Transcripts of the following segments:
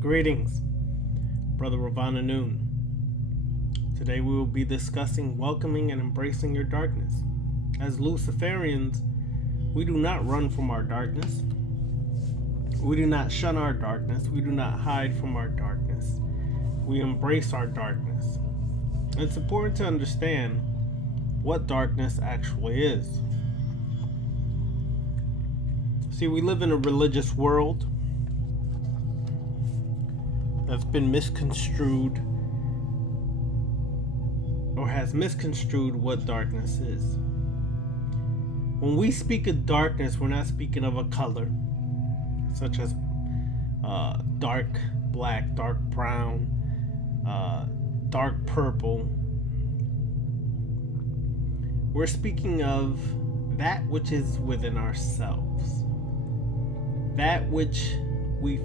Greetings, Brother Ravana Noon. Today we will be discussing welcoming and embracing your darkness. As Luciferians, we do not run from our darkness. We do not shun our darkness. We do not hide from our darkness. We embrace our darkness. It's important to understand what darkness actually is. See, we live in a religious world that's been misconstrued or has misconstrued what darkness is. When we speak of darkness, we're not speaking of a color, such as dark black, dark brown, dark purple. We're speaking of that which is within ourselves, that which we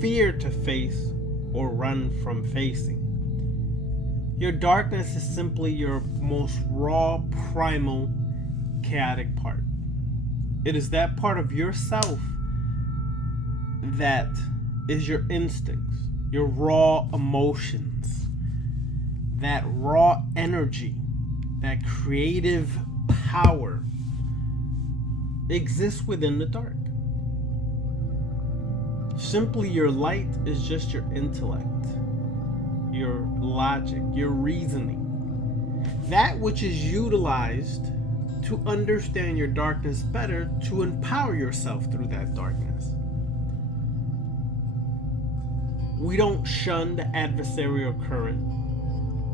fear to face or run from facing. Your darkness is simply your most raw, primal, chaotic part. It is that part of yourself that is your instincts, your raw emotions, that raw energy, that creative power exists within the dark. Simply, your light is just your intellect, your logic, your reasoning. That which is utilized to understand your darkness better, to empower yourself through that darkness. We don't shun the adversarial current,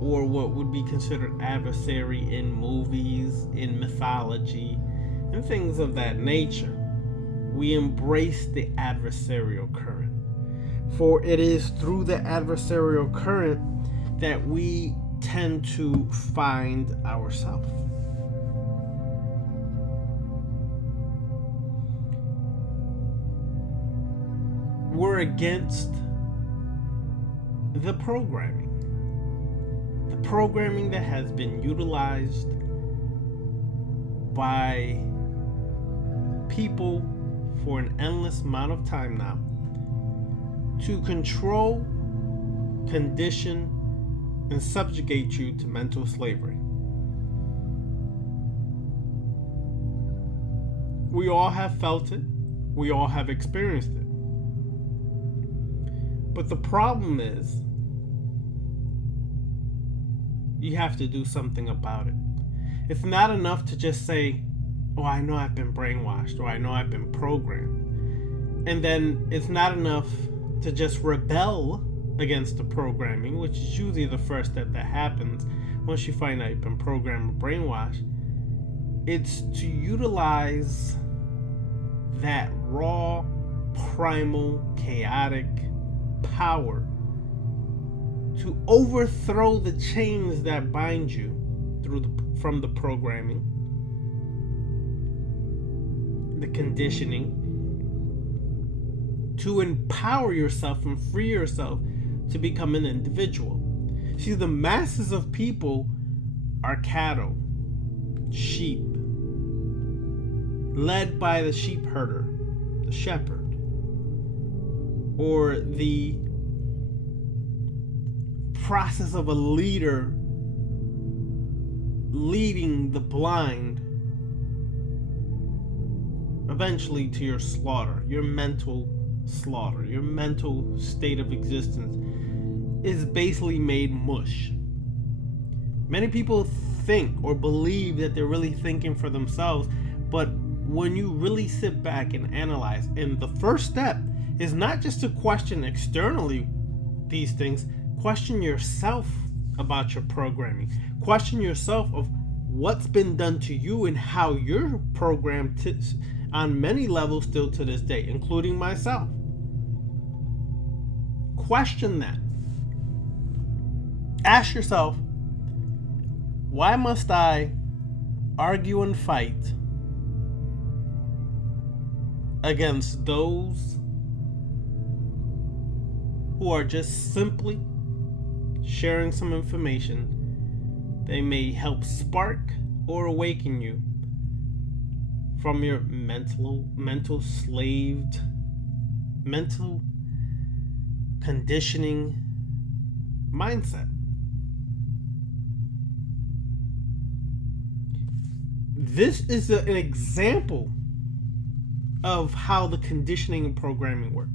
or what would be considered adversary in movies, in mythology, and things of that nature. We embrace the adversarial current, for it is through the adversarial current that we tend to find ourselves. We're against the programming that has been utilized by people for an endless amount of time now to control, condition, and subjugate you to mental slavery. We all have felt it. We all have experienced it. But the problem is, you have to do something about it. It's not enough to just say, oh, I know I've been brainwashed, or I know I've been programmed. And then it's not enough to just rebel against the programming, which is usually the first step that happens once you find out you've been programmed or brainwashed. It's to utilize that raw, primal, chaotic power to overthrow the chains that bind you from the programming, the conditioning, to empower yourself and free yourself to become an individual. See, the masses of people are cattle, sheep, led by the sheep herder, the shepherd, or the process of a leader leading the blind eventually to your slaughter, your mental slaughter. Your mental state of existence is basically made mush. Many people think or believe that they're really thinking for themselves, but when you really sit back and analyze, and the first step is not just to question externally these things, question yourself about your programming. Question yourself of what's been done to you and how you're programmed on many levels still to this day, including myself. Question that. Ask yourself, why must I argue and fight against those who are just simply sharing some information they may help spark or awaken you from your mental conditioning mindset. This is an example of how the conditioning and programming works.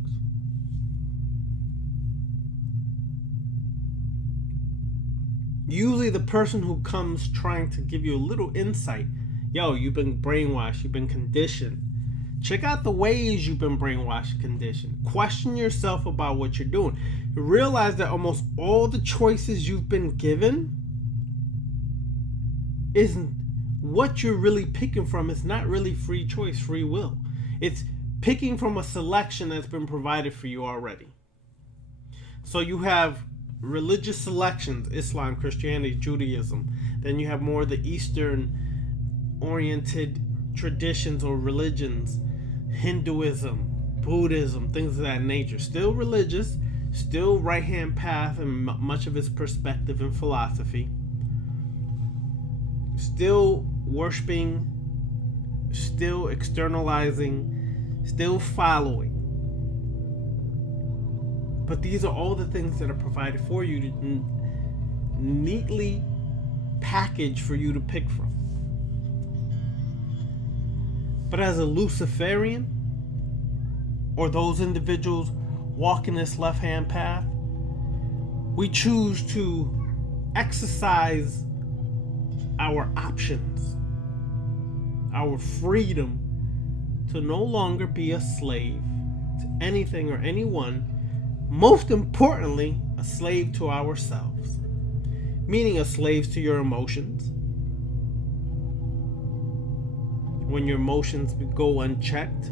Usually the person who comes trying to give you a little insight, yo, you've been brainwashed, you've been conditioned. Check out the ways you've been brainwashed and conditioned. Question yourself about what you're doing. You realize that almost all the choices you've been given isn't what you're really picking from. It's not really free choice, free will. It's picking from a selection that's been provided for you already. So you have religious selections: Islam, Christianity, Judaism. Then you have more of the Eastern oriented traditions or religions: Hinduism, Buddhism, things of that nature. Still religious, still right hand path and much of its perspective and philosophy. Still worshiping, still externalizing, still following. But these are all the things that are provided for you to neatly package for you to pick from. But as a Luciferian, or those individuals walking this left-hand path, we choose to exercise our options, our freedom to no longer be a slave to anything or anyone. Most importantly, a slave to ourselves, meaning a slave to your emotions. When your emotions go unchecked,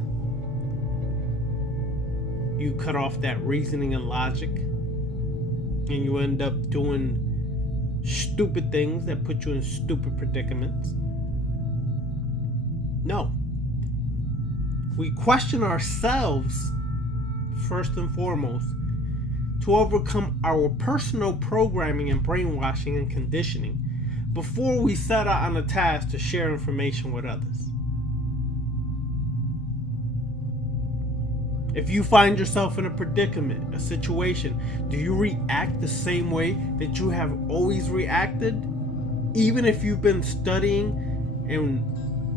you cut off that reasoning and logic, and you end up doing stupid things that put you in stupid predicaments. No. We question ourselves first and foremost to overcome our personal programming and brainwashing and conditioning before we set out on a task to share information with others. If you find yourself in a predicament, a situation, do you react the same way that you have always reacted? Even if you've been studying and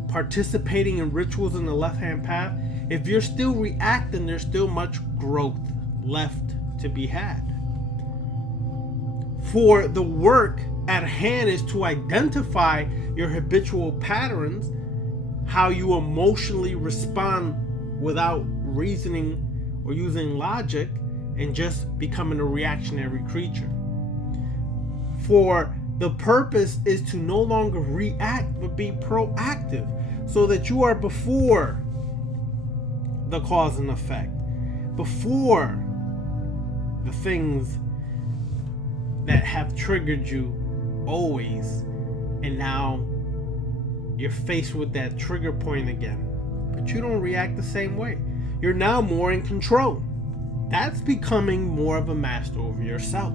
participating in rituals in the left-hand path, if you're still reacting, there's still much growth left to be had. For the work at hand is to identify your habitual patterns, how you emotionally respond without reasoning or using logic, and just becoming a reactionary creature. For the purpose is to no longer react but be proactive, so that you are before the cause and effect, before the things that have triggered you always, and now you're faced with that trigger point again, but you don't react the same way. You're now more in control. That's becoming more of a master over yourself.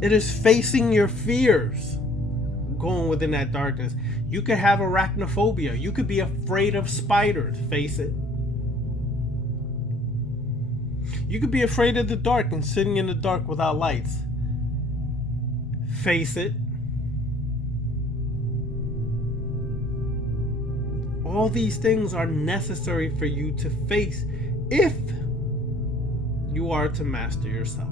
It is facing your fears, going within that darkness. You could have arachnophobia. You could be afraid of spiders. Face it. You could be afraid of the dark and sitting in the dark without lights. Face it. All these things are necessary for you to face if you are to master yourself.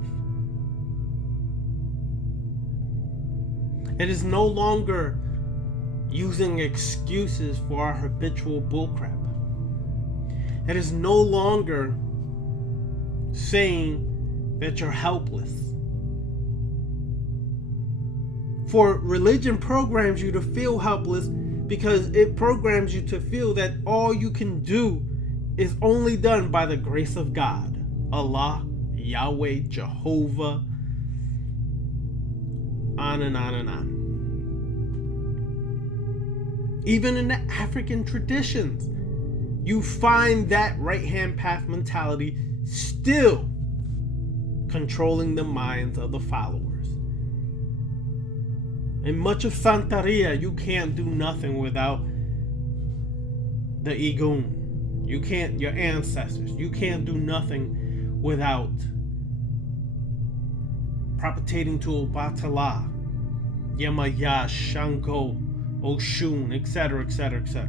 It is no longer using excuses for our habitual bullcrap. It is no longer saying that you're helpless. For religion programs you to feel helpless because it programs you to feel that all you can do is only done by the grace of God. Allah, Yahweh, Jehovah, on and on and on. Even in the African traditions, you find that right-hand path mentality still controlling the minds of the followers. In much of Santeria, you can't do nothing without the Igun, You can't, your ancestors, you can't do nothing without propagating to Obatala, Yamaya, Shango, Oshun, etc., etc., etc.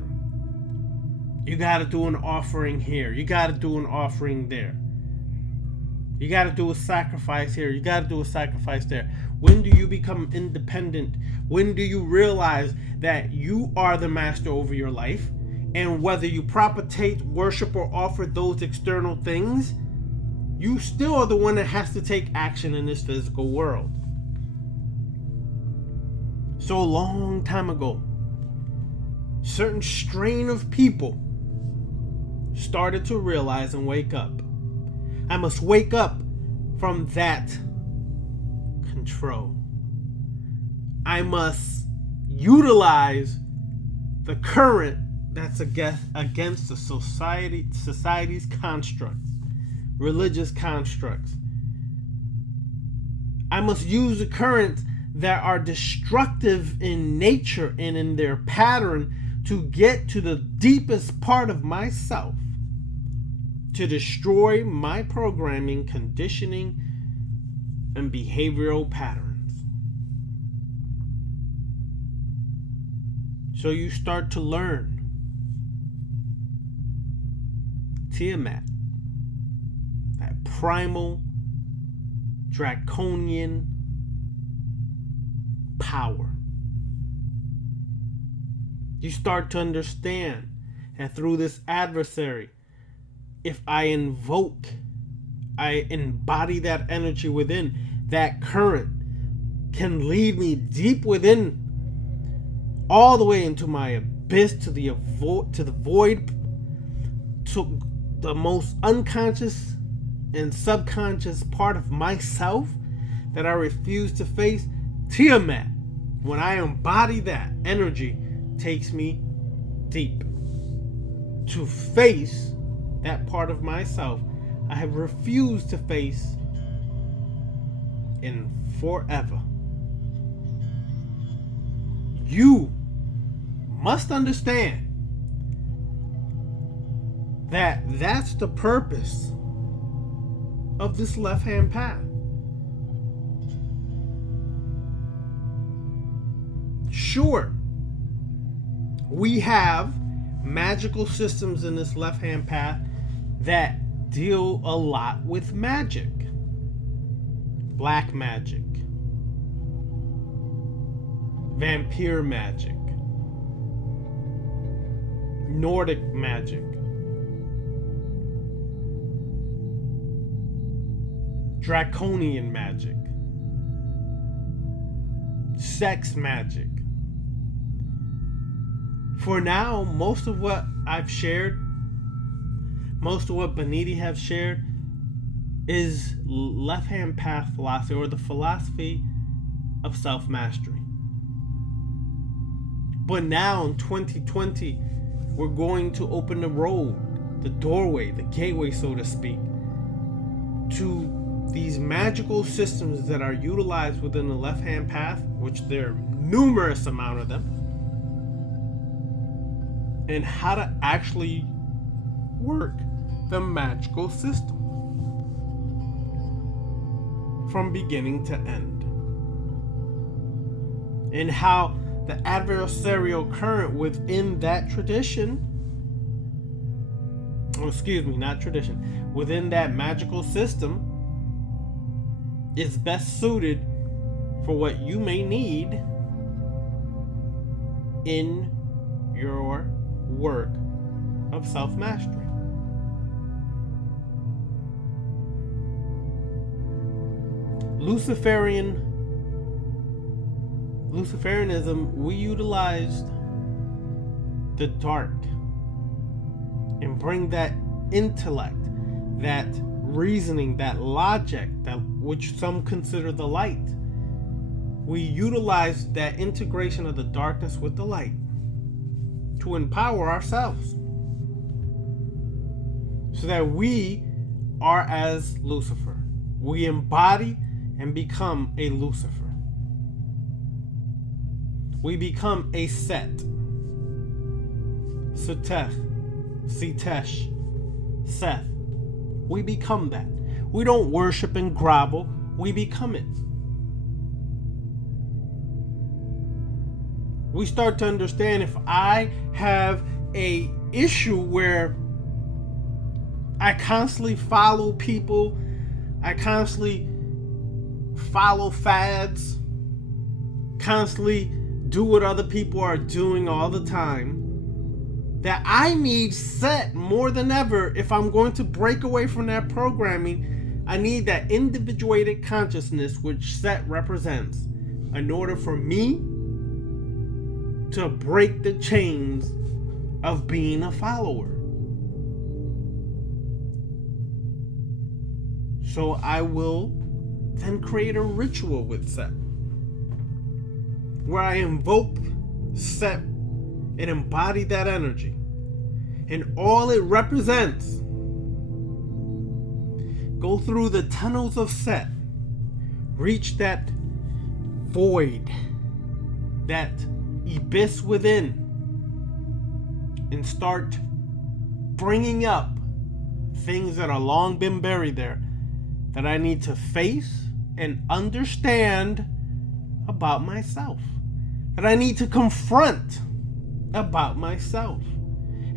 You got to do an offering here. You got to do an offering there. You got to do a sacrifice here. You got to do a sacrifice there. When do you become independent? When do you realize that you are the master over your life? And whether you propagate, worship, or offer those external things, you still are the one that has to take action in this physical world. So a long time ago, certain strain of people started to realize and wake up. I must wake up from that control. I must utilize the current that's against the society's constructs, religious constructs. I must use the currents that are destructive in nature and in their pattern to get to the deepest part of myself, to destroy my programming, conditioning, and behavioral patterns. So you start to learn Tiamat, that primal, draconian power. You start to understand that through this adversary, if I invoke, I embody that energy within, that current can lead me deep within, all the way into my abyss, to the void, to the most unconscious and subconscious part of myself that I refuse to face. Tiamat, when I embody that energy, takes me deep to face that part of myself I have refused to face in forever. You must understand that that's the purpose of this left-hand path. Sure, we have magical systems in this left-hand path that deal a lot with magic. Black magic, vampire magic, Nordic magic, draconian magic, sex magic. For now, most of what I've shared, most of what Beniti have shared, is left-hand path philosophy, or the philosophy of self-mastery. But now in 2020, we're going to open the road, the doorway, the gateway, so to speak, to these magical systems that are utilized within the left-hand path, which there are numerous amount of them, and how to actually work the magical system from beginning to end, and how the adversarial current within that tradition, within that magical system is best suited for what you may need in your work of self-mastery. Luciferianism, we utilized the dark and bring that intellect, that reasoning, that logic, that which some consider the light. We utilize that integration of the darkness with the light to empower ourselves, so that we are as Lucifer. We embody and become a Lucifer. We become a Set, Sutech, Sitesh, Seth. We become that. We don't worship and grovel, we become it. We start to understand, if I have a issue where I constantly follow people, I constantly follow fads, constantly do what other people are doing all the time, that I need Set more than ever. If I'm going to break away from that programming, I need that individuated consciousness which Set represents in order for me to break the chains of being a follower. So I will then create a ritual with Set, where I invoke Set and embody that energy and all it represents. Go through the tunnels of Set, reach that void, that abyss within, and start bringing up things that are long been buried there that I need to face and understand about myself, that I need to confront about myself.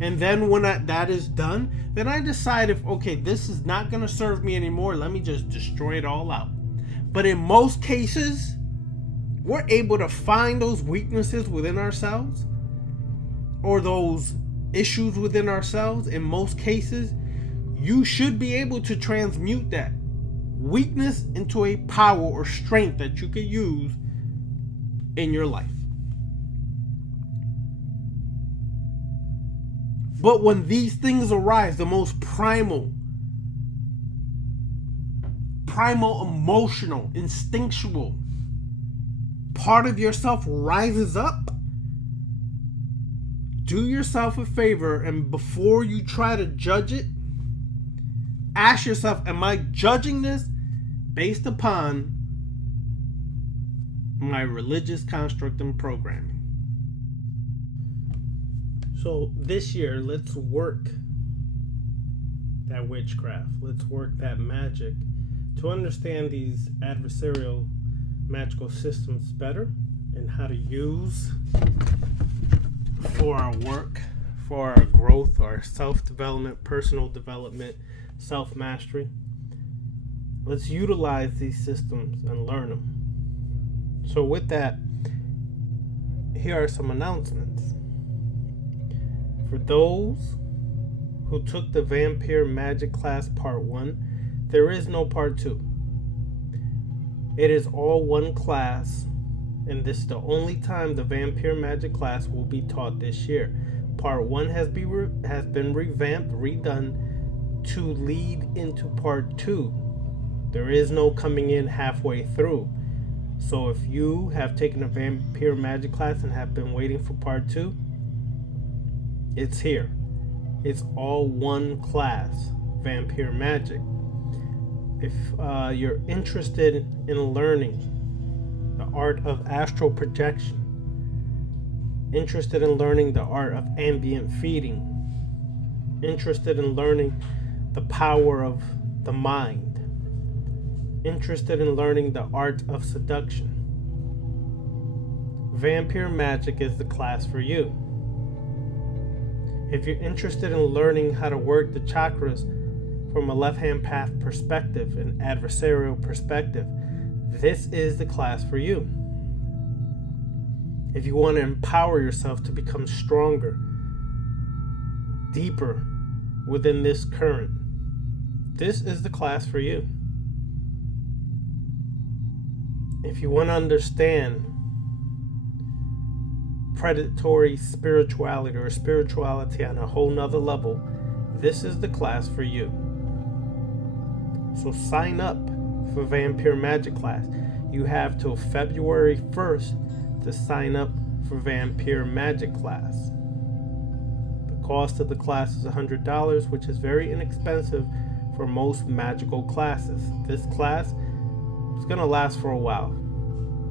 And then when that is done, then I decide, if, okay, this is not going to serve me anymore, let me just destroy it all out. But in most cases, we're able to find those weaknesses within ourselves, or those issues within ourselves. In most cases, you should be able to transmute that weakness into a power or strength that you could use in your life. But when these things arise, the most primal, emotional, instinctual part of yourself rises up, do yourself a favor, and before you try to judge it, ask yourself, am I judging this based upon my religious construct and programming? So this year, let's work that witchcraft. Let's work that magic to understand these adversarial magical systems better, and how to use for our work, for our growth, our self-development, personal development, self-mastery. Let's utilize these systems and learn them. So with that, here are some announcements. For those who took the Vampyre Magic class part 1, there is no part 2. It is all one class, and this is the only time the Vampyre Magic class will be taught this year. Part 1 has been revamped, redone to lead into part 2. There is no coming in halfway through. So if you have taken a Vampyre Magic class and have been waiting for part 2, it's here. It's all one class, Vampyre Magic. If you're interested in learning the art of astral projection, interested in learning the art of ambient feeding, interested in learning the power of the mind, interested in learning the art of seduction, Vampyre Magic is the class for you. If you're interested in learning how to work the chakras from a left-hand path perspective, an adversarial perspective, this is the class for you. If you want to empower yourself to become stronger, deeper within this current, this is the class for you. If you want to understand predatory spirituality, or spirituality on a whole nother level, this is the class for you. So sign up for Vampyre Magic class. You have till February 1st to sign up for Vampyre Magic class. The cost of the class is $100, which is very inexpensive for most magical classes. This class is going to last for a while,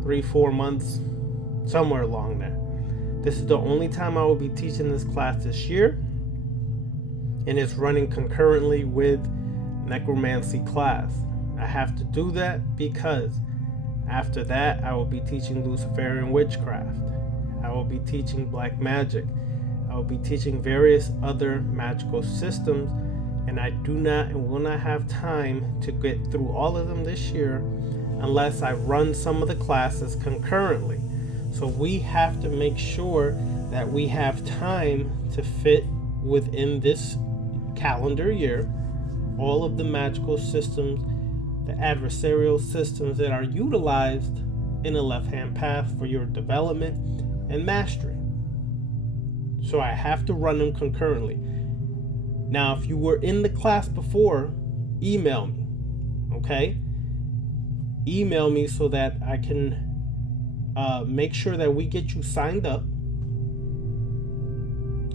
3-4 months, somewhere along there. This is the only time I will be teaching this class this year. and it's running concurrently with necromancy class. I have to do that because after that I will be teaching Luciferian witchcraft. I will be teaching black magic. I will be teaching various other magical systems, and I do not and will not have time to get through all of them this year unless I run some of the classes concurrently. So we have to make sure that we have time to fit within this calendar year all of the magical systems, the adversarial systems that are utilized in a left-hand path for your development and mastery. So I have to run them concurrently. Now, if you were in the class before, email me, okay? Email me so that I can make sure that we get you signed up.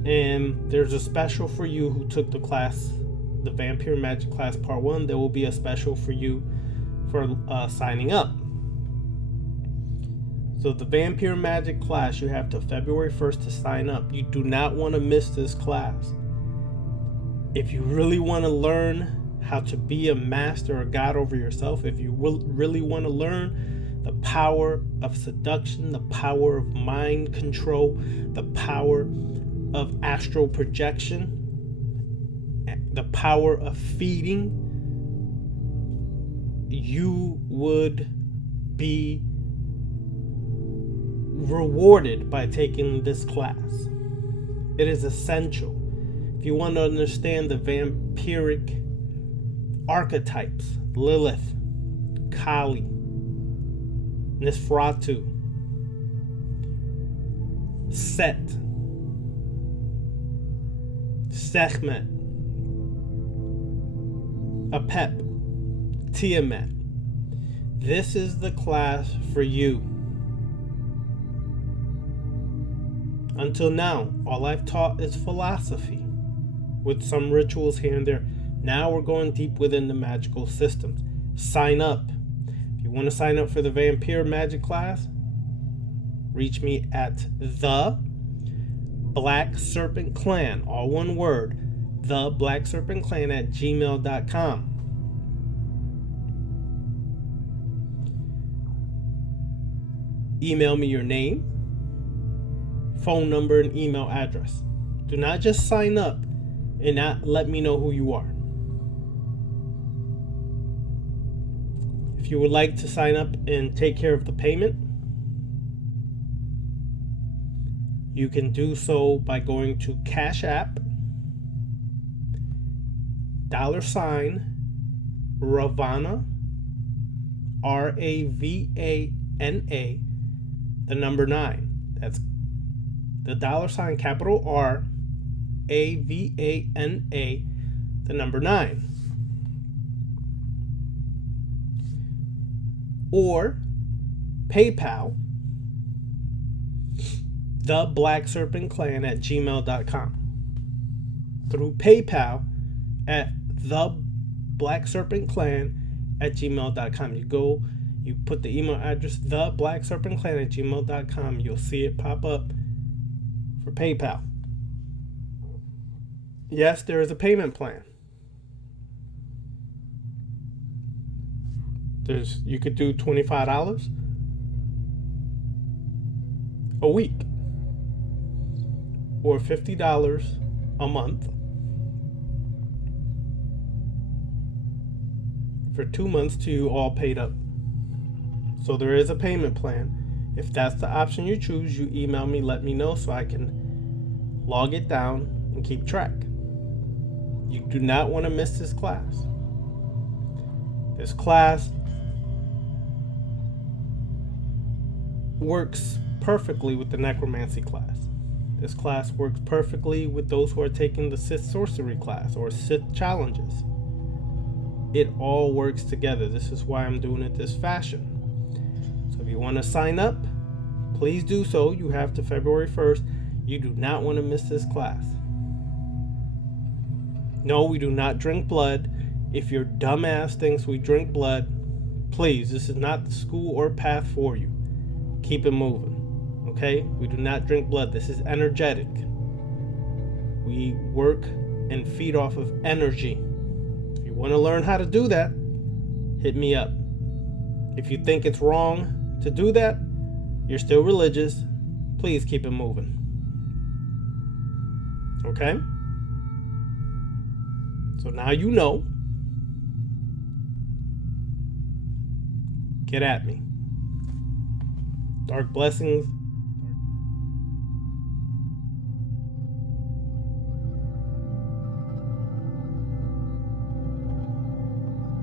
And there's a special for you who took the class, the Vampyre Magic class part 1. There will be a special for you for signing up. So the Vampyre Magic class, you have till February 1st to sign up. You do not want to miss this class. If you really want to learn how to be a master or god over yourself, if you really want to learn the power of seduction, the power of mind control, the power of astral projection, the power of feeding, you would be rewarded by taking this class. It is essential. If you want to understand the vampiric archetypes, Lilith, Kali, Nosferatu, Set, Sekhmet, Apep, Tiamat, this is the class for you. Until now, all I've taught is philosophy, with some rituals here and there. Now we're going deep within the magical systems. Sign up. If you want to sign up for the Vampyre Magic class, reach me at the Black Serpent Clan, all one word, the Black Serpent Clan at gmail.com. Email me your name, phone number, and email address. Do not just sign up and not let me know who you are. If you would like to sign up and take care of the payment, you can do so by going to Cash App, $, Ravana, RAVANA, the number 9. That's the $, capital R, AVANA, the number 9. Or PayPal, the Black Serpent Clan at gmail.com. Through PayPal at the Black Serpent Clan at gmail.com. You go, you put the email address, the Black Serpent Clan at gmail.com. You'll see it pop up for PayPal. Yes, there is a payment plan. You could do $25 a week or $50 a month for 2 months till you all paid up. So there is a payment plan. If that's the option you choose, you email me, let me know so I can log it down and keep track. You do not want to miss this class. This class works perfectly with the necromancy class. This class works perfectly with those who are taking the Sith sorcery class or Sith challenges. It all works together. This is why I'm doing it this fashion. So if you want to sign up, please do so. You have to February 1st. You do not want to miss this class. No, we do not drink blood. If your dumbass thinks we drink blood, please, this is not the school or path for you. Keep it moving, okay? We do not drink blood. This is energetic. We work and feed off of energy. If you want to learn how to do that, hit me up. If you think it's wrong to do that, you're still religious, please keep it moving. Okay? So now you know. Get at me. Dark blessings.